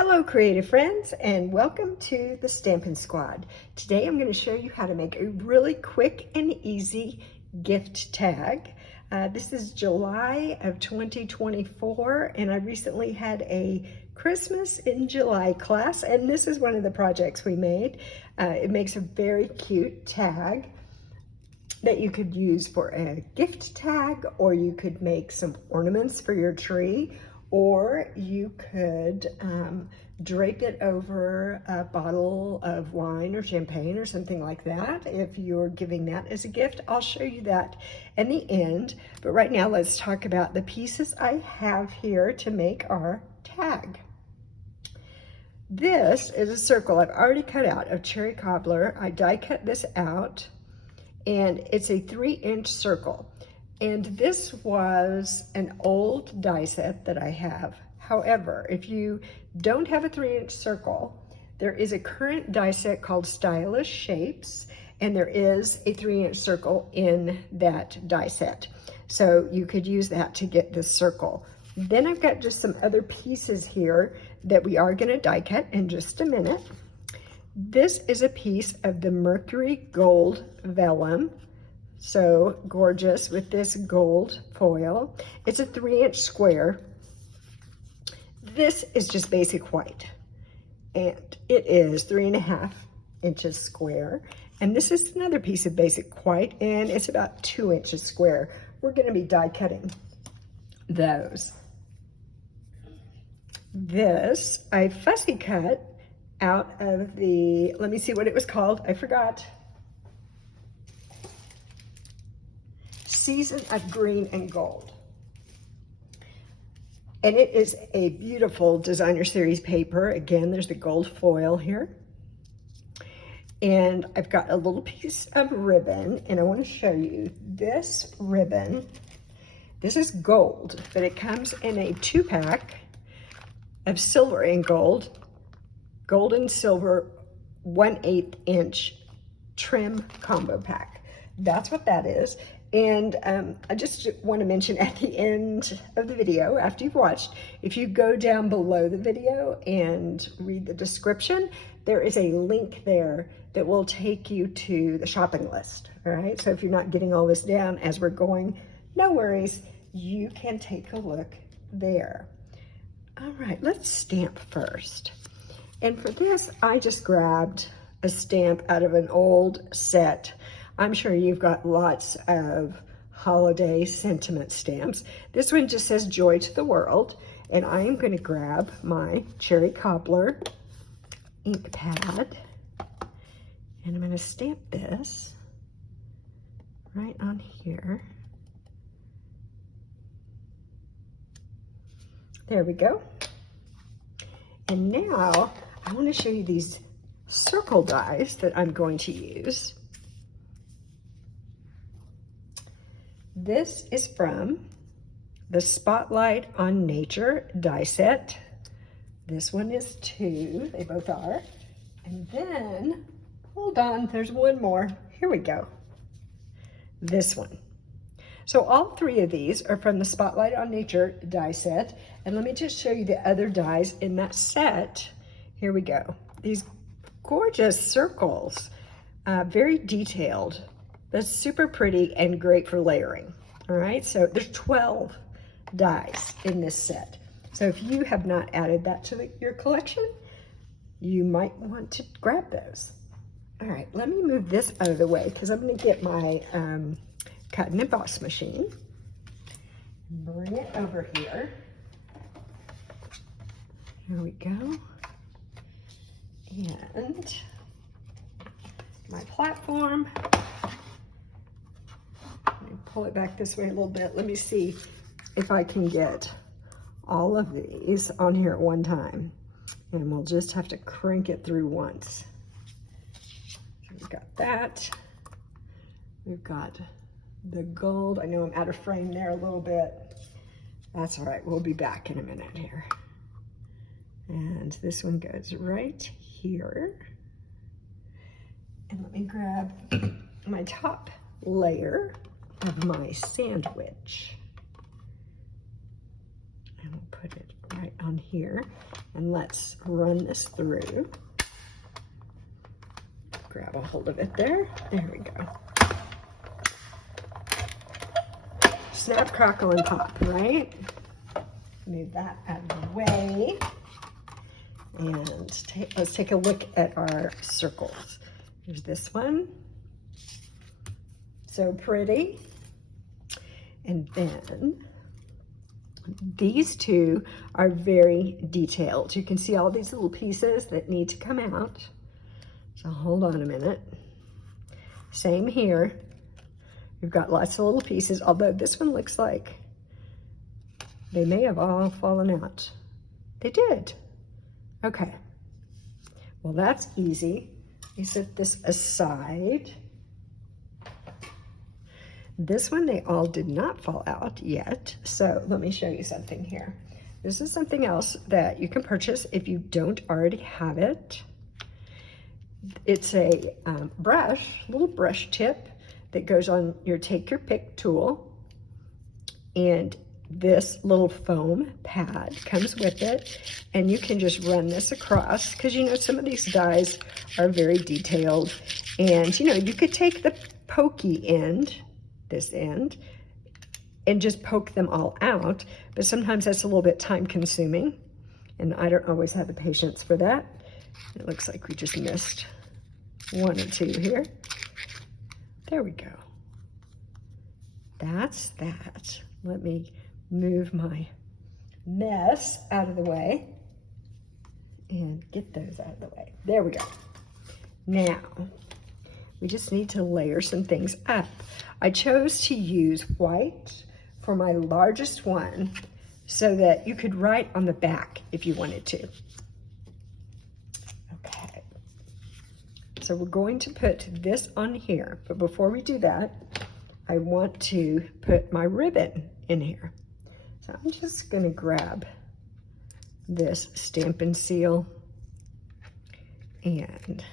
Hello creative friends, and welcome to the Stampin' Squad. Today I'm going to show you how to make a really quick and easy gift tag. This is July of 2024, and I recently had a Christmas in July class, and this is one of the projects we made. It makes a very cute tag that you could use for a gift tag, or you could make some ornaments for your tree, or you could drape it over a bottle of wine or champagne or something like that if you're giving that as a gift. I'll show you that in the end, but right now let's talk about the pieces I have here to make our tag. This is a circle I've already cut out of cherry cobbler. I die cut this out, and it's a 3-inch circle. And this was an old die set that I have. However, if you don't have a 3-inch circle, there is a current die set called Stylish Shapes, and there is a 3-inch circle in that die set. So you could use that to get this circle. Then I've got just some other pieces here that we are gonna die cut in just a minute. This is a piece of the Mercury Gold Vellum. So gorgeous with this gold foil. It's a 3-inch square. This is just basic white, and it is 3.5 inches square. And this is another piece of basic white, and it's about 2 inches square. We're going to be die cutting those. This I fussy cut out of the, let me see what it was called, I forgot. Season of Green and Gold. And it is a beautiful designer series paper. Again, there's the gold foil here. And I've got a little piece of ribbon, and I want to show you this ribbon. This is gold, but it comes in a 2-pack of silver and gold, gold and silver 1/8 inch trim combo pack. That's what that is. And I just want to mention at the end of the video, after you've watched, if you go down below the video and read the description, there is a link there that will take you to the shopping list, all right? So if you're not getting all this down as we're going, no worries, you can take a look there. All right, let's stamp first. And for this, I just grabbed a stamp out of an old set. I'm sure you've got lots of holiday sentiment stamps. This one just says Joy to the World, and I am going to grab my cherry cobbler ink pad, and I'm going to stamp this right on here. There we go. And now I want to show you these circle dies that I'm going to use. This is from the Spotlight on Nature die set. This one is 2, they both are. And then, hold on, there's one more. Here we go. This one. So all 3 of these are from the Spotlight on Nature die set. And let me just show you the other dies in that set. Here we go. These gorgeous circles, very detailed. That's super pretty and great for layering. All right, so there's 12 dies in this set. So if you have not added that to your collection, you might want to grab those. All right, let me move this out of the way because I'm going to get my cut and emboss machine. Bring it over here. Here we go. And my platform. Pull it back this way a little bit. Let me see if I can get all of these on here at one time. And we'll just have to crank it through once. So we've got that. We've got the gold. I know I'm out of frame there a little bit. That's all right. We'll be back in a minute here. And this one goes right here. And let me grab my top layer of my sandwich. And we'll put it right on here. And let's run this through. Grab a hold of it there. There we go. Snap, crackle, and pop, right? Move that out of the way. And let's take a look at our circles. There's this one. So pretty. And then these two are very detailed. You can see all these little pieces that need to come out. So hold on a minute. Same here. You've got lots of little pieces, although this one looks like they may have all fallen out. They did. Okay. Well, that's easy. You set this aside. This one, they all did not fall out yet. So let me show you something here. This is something else that you can purchase if you don't already have it. It's a little brush tip that goes on your take your pick tool. And this little foam pad comes with it. And you can just run this across, because you know some of these dies are very detailed. And you know, you could take the pokey end, this end, and just poke them all out, but sometimes that's a little bit time consuming, and I don't always have the patience for that. It looks like we just missed one or two here. There we go. That's that. Let me move my mess out of the way and get those out of the way. There we go. Now, we just need to layer some things up. I chose to use white for my largest one so that you could write on the back if you wanted to. Okay. So we're going to put this on here, but before we do that, I want to put my ribbon in here. So I'm just gonna grab this Stampin' seal and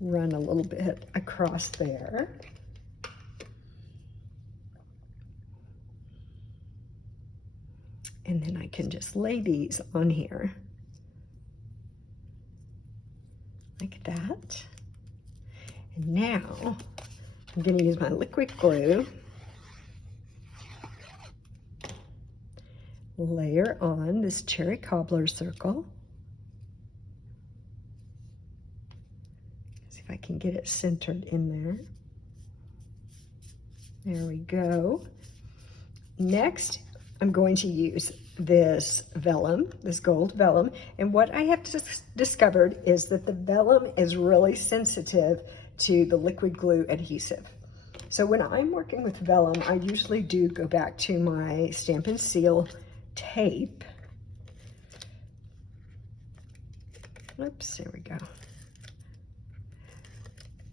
run a little bit across there. And then I can just lay these on here like that. And now I'm going to use my liquid glue, layer on this cherry cobbler circle. See if I can get it centered in there. There we go. Next, I'm going to use this vellum, this gold vellum, and what I have discovered is that the vellum is really sensitive to the liquid glue adhesive. So when I'm working with vellum, I usually do go back to my Stampin' Seal tape. Oops, there we go.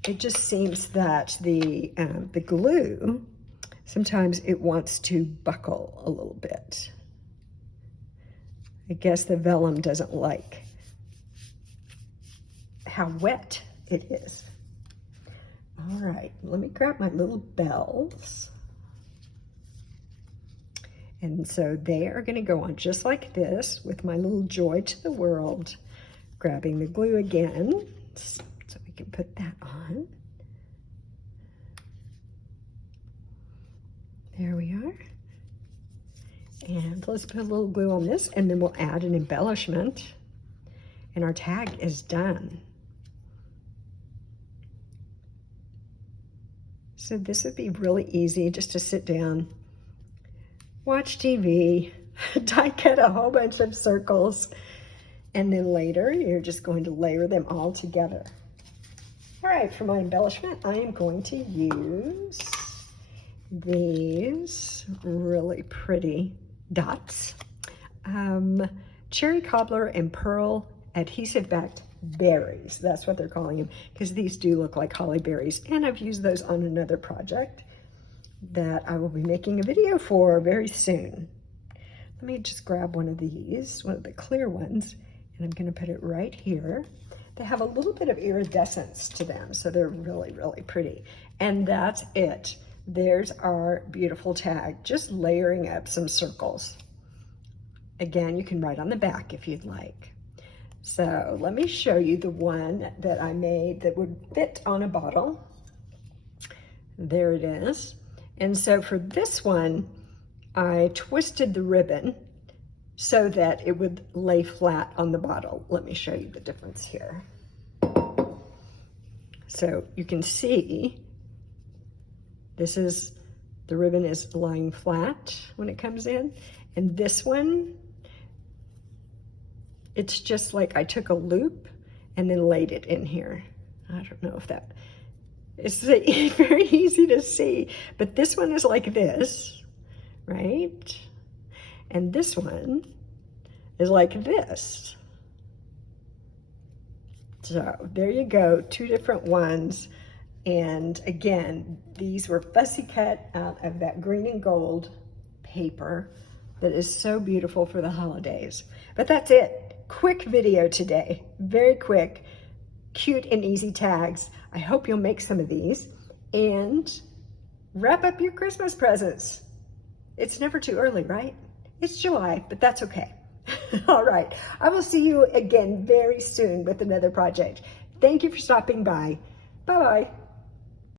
It just seems that the glue, sometimes it wants to buckle a little bit. I guess the vellum doesn't like how wet it is. All right, let me grab my little bells. And so they are going to go on just like this with my little joy to the world. Grabbing the glue again so we can put that on. There we are. And let's put a little glue on this, and then we'll add an embellishment. And our tag is done. So this would be really easy just to sit down, watch TV, die cut a whole bunch of circles, and then later you're just going to layer them all together. All right, for my embellishment, I am going to use these really pretty dots. Cherry cobbler and pearl adhesive backed berries. That's what they're calling them, because these do look like holly berries. And I've used those on another project that I will be making a video for very soon. Let me just grab one of these, one of the clear ones, and I'm going to put it right here. They have a little bit of iridescence to them, so they're really, really pretty. And that's it. There's our beautiful tag, just layering up some circles. Again, you can write on the back if you'd like. So let me show you the one that I made that would fit on a bottle. There it is. And so for this one, I twisted the ribbon so that it would lay flat on the bottle. Let me show you the difference here. So you can see the ribbon is lying flat when it comes in. And this one, it's just like I took a loop and then laid it in here. I don't know if that is very easy to see, but this one is like this, right? And this one is like this. So there you go, two different ones. And again, these were fussy cut out of that green and gold paper that is so beautiful for the holidays. But that's it. Quick video today, very quick, cute and easy tags. I hope you'll make some of these and wrap up your Christmas presents. It's never too early, right? It's July, but that's okay. All right, I will see you again very soon with another project. Thank you for stopping by. Bye-bye.